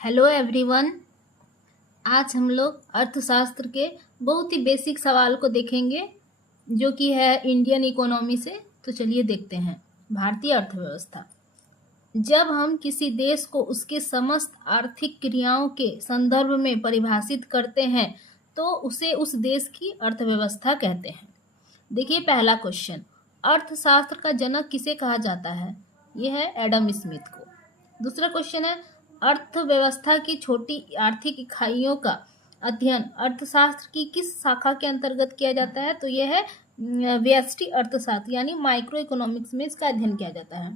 Hello everyone. आज हम लोग अर्थशास्त्र के बहुत ही बेसिक सवाल को देखेंगे जो कि है इंडियन इकोनॉमी से। तो चलिए देखते हैं। भारतीय अर्थव्यवस्था। जब हम किसी देश को उसके समस्त आर्थिक क्रियाओं के संदर्भ में परिभाषित करते हैं तो उसे उस देश की अर्थव्यवस्था कहते हैं। देखिए पहला क्वेश्चन, अर्थशास्त्र का जनक किसे कहा जाता है? यह है एडम स्मिथ को। दूसरा क्वेश्चन है, अर्थव्यवस्था की छोटी आर्थिक इकाइयों का अध्ययन अर्थशास्त्र की किस शाखा के अंतर्गत किया जाता है? तो यह है व्यष्टि अर्थशास्त्र यानी माइक्रो इकोनॉमिक्स में इसका अध्ययन किया जाता है।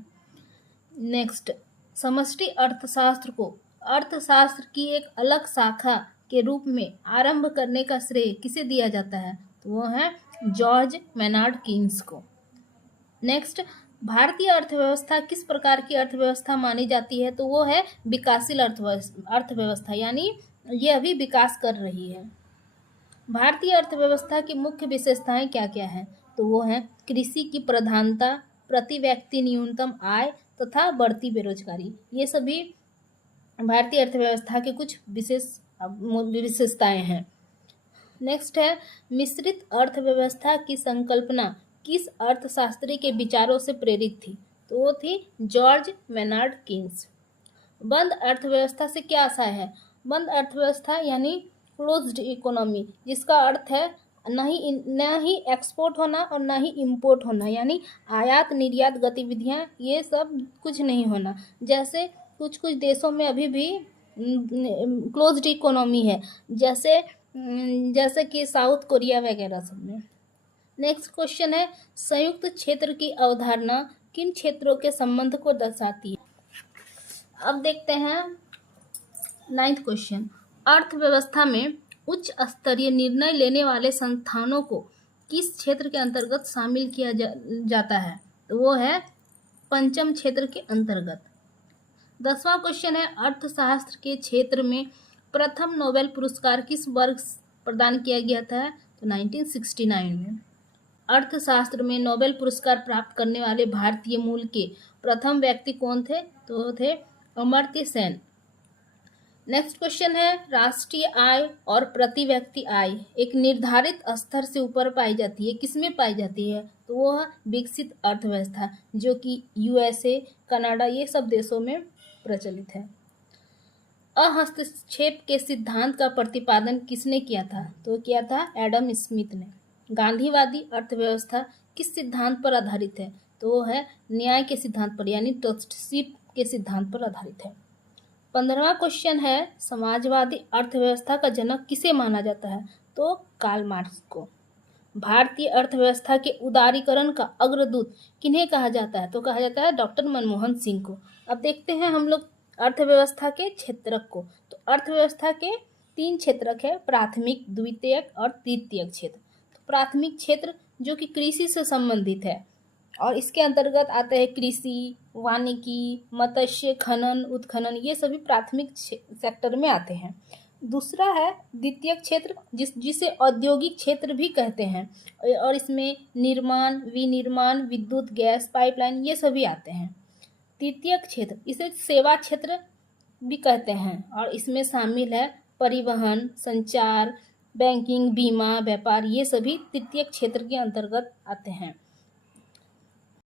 नेक्स्ट, समष्टि अर्थशास्त्र को अर्थशास्त्र की एक अलग शाखा के रूप में आरंभ करने का श्रेय किसे दिया जाता है? तो वो है जॉर्ज मेनार्ड कीन्स को। नेक्स्ट, भारतीय अर्थव्यवस्था किस प्रकार की अर्थव्यवस्था मानी जाती है? तो वो है विकासशील अर्थव्यवस्था यानी ये अभी विकास कर रही है। भारतीय अर्थव्यवस्था की मुख्य विशेषताएं क्या क्या हैं? तो वो है कृषि की प्रधानता, प्रति व्यक्ति न्यूनतम आय तथा बढ़ती बेरोजगारी। ये सभी भारतीय अर्थव्यवस्था के कुछ विशेषताएं हैं। नेक्स्ट है, मिश्रित अर्थव्यवस्था की संकल्पना किस अर्थशास्त्री के विचारों से प्रेरित थी? तो वो थी जॉर्ज मेनार्ड कीन्स। बंद अर्थव्यवस्था से क्या आशय है? बंद अर्थव्यवस्था यानी क्लोज्ड इकोनॉमी, जिसका अर्थ है न ही एक्सपोर्ट होना और न ही इंपोर्ट होना, यानी आयात निर्यात गतिविधियां ये सब कुछ नहीं होना। जैसे कुछ कुछ देशों में अभी भी क्लोज्ड इकोनॉमी है, जैसे कि साउथ कोरिया वगैरह सब में। नेक्स्ट क्वेश्चन है, संयुक्त क्षेत्र की अवधारणा किन क्षेत्रों के संबंध को दर्शाती है? अब देखते हैं 9th क्वेश्चन, अर्थव्यवस्था में उच्च स्तरीय निर्णय लेने वाले संस्थानों को किस क्षेत्र के अंतर्गत शामिल किया जाता है? तो वो है पंचम क्षेत्र के अंतर्गत। 10वां क्वेश्चन है, अर्थशास्त्र के क्षेत्र में प्रथम नोबेल पुरस्कार किस वर्ष प्रदान किया गया था? तो 1969 में। अर्थशास्त्र में नोबेल पुरस्कार प्राप्त करने वाले भारतीय मूल के प्रथम व्यक्ति कौन थे? तो वो थे अमर्त्य सेन। नेक्स्ट क्वेश्चन है, राष्ट्रीय आय और प्रति व्यक्ति आय एक निर्धारित स्तर से ऊपर पाई जाती है, किसमें पाई जाती है? तो वो है विकसित अर्थव्यवस्था, जो कि यूएसए, कनाडा ये सब देशों में प्रचलित है। अहस्तक्षेप के सिद्धांत का प्रतिपादन किसने किया था? तो किया था एडम स्मिथ ने। गांधीवादी अर्थव्यवस्था किस सिद्धांत पर आधारित है? तो वो है न्याय के सिद्धांत पर यानी ट्रस्टीशिप के सिद्धांत पर आधारित है। 15वां क्वेश्चन है, समाजवादी अर्थव्यवस्था का जनक किसे माना जाता है? तो कार्ल मार्क्स को। भारतीय अर्थव्यवस्था के उदारीकरण का अग्रदूत किन्हें कहा जाता है? तो कहा जाता है डॉक्टर मनमोहन सिंह को। अब देखते हैं हम लोग अर्थव्यवस्था के क्षेत्रक को। तो अर्थव्यवस्था के 3 क्षेत्रक है, प्राथमिक, द्वितीयक और तृतीयक क्षेत्र। तो प्राथमिक क्षेत्र जो कि कृषि से संबंधित है और इसके अंतर्गत आते हैं कृषि, वानिकी, मत्स्य, खनन, उत्खनन, ये सभी प्राथमिक सेक्टर में आते हैं। दूसरा है द्वितीयक क्षेत्र, जिसे औद्योगिक क्षेत्र भी कहते हैं और इसमें निर्माण, विनिर्माण, विद्युत, गैस पाइपलाइन ये सभी आते हैं। तृतीयक क्षेत्र इसे सेवा क्षेत्र भी कहते हैं और इसमें शामिल है परिवहन, संचार, बैंकिंग, बीमा, व्यापार, ये सभी तृतीयक क्षेत्र के अंतर्गत आते हैं।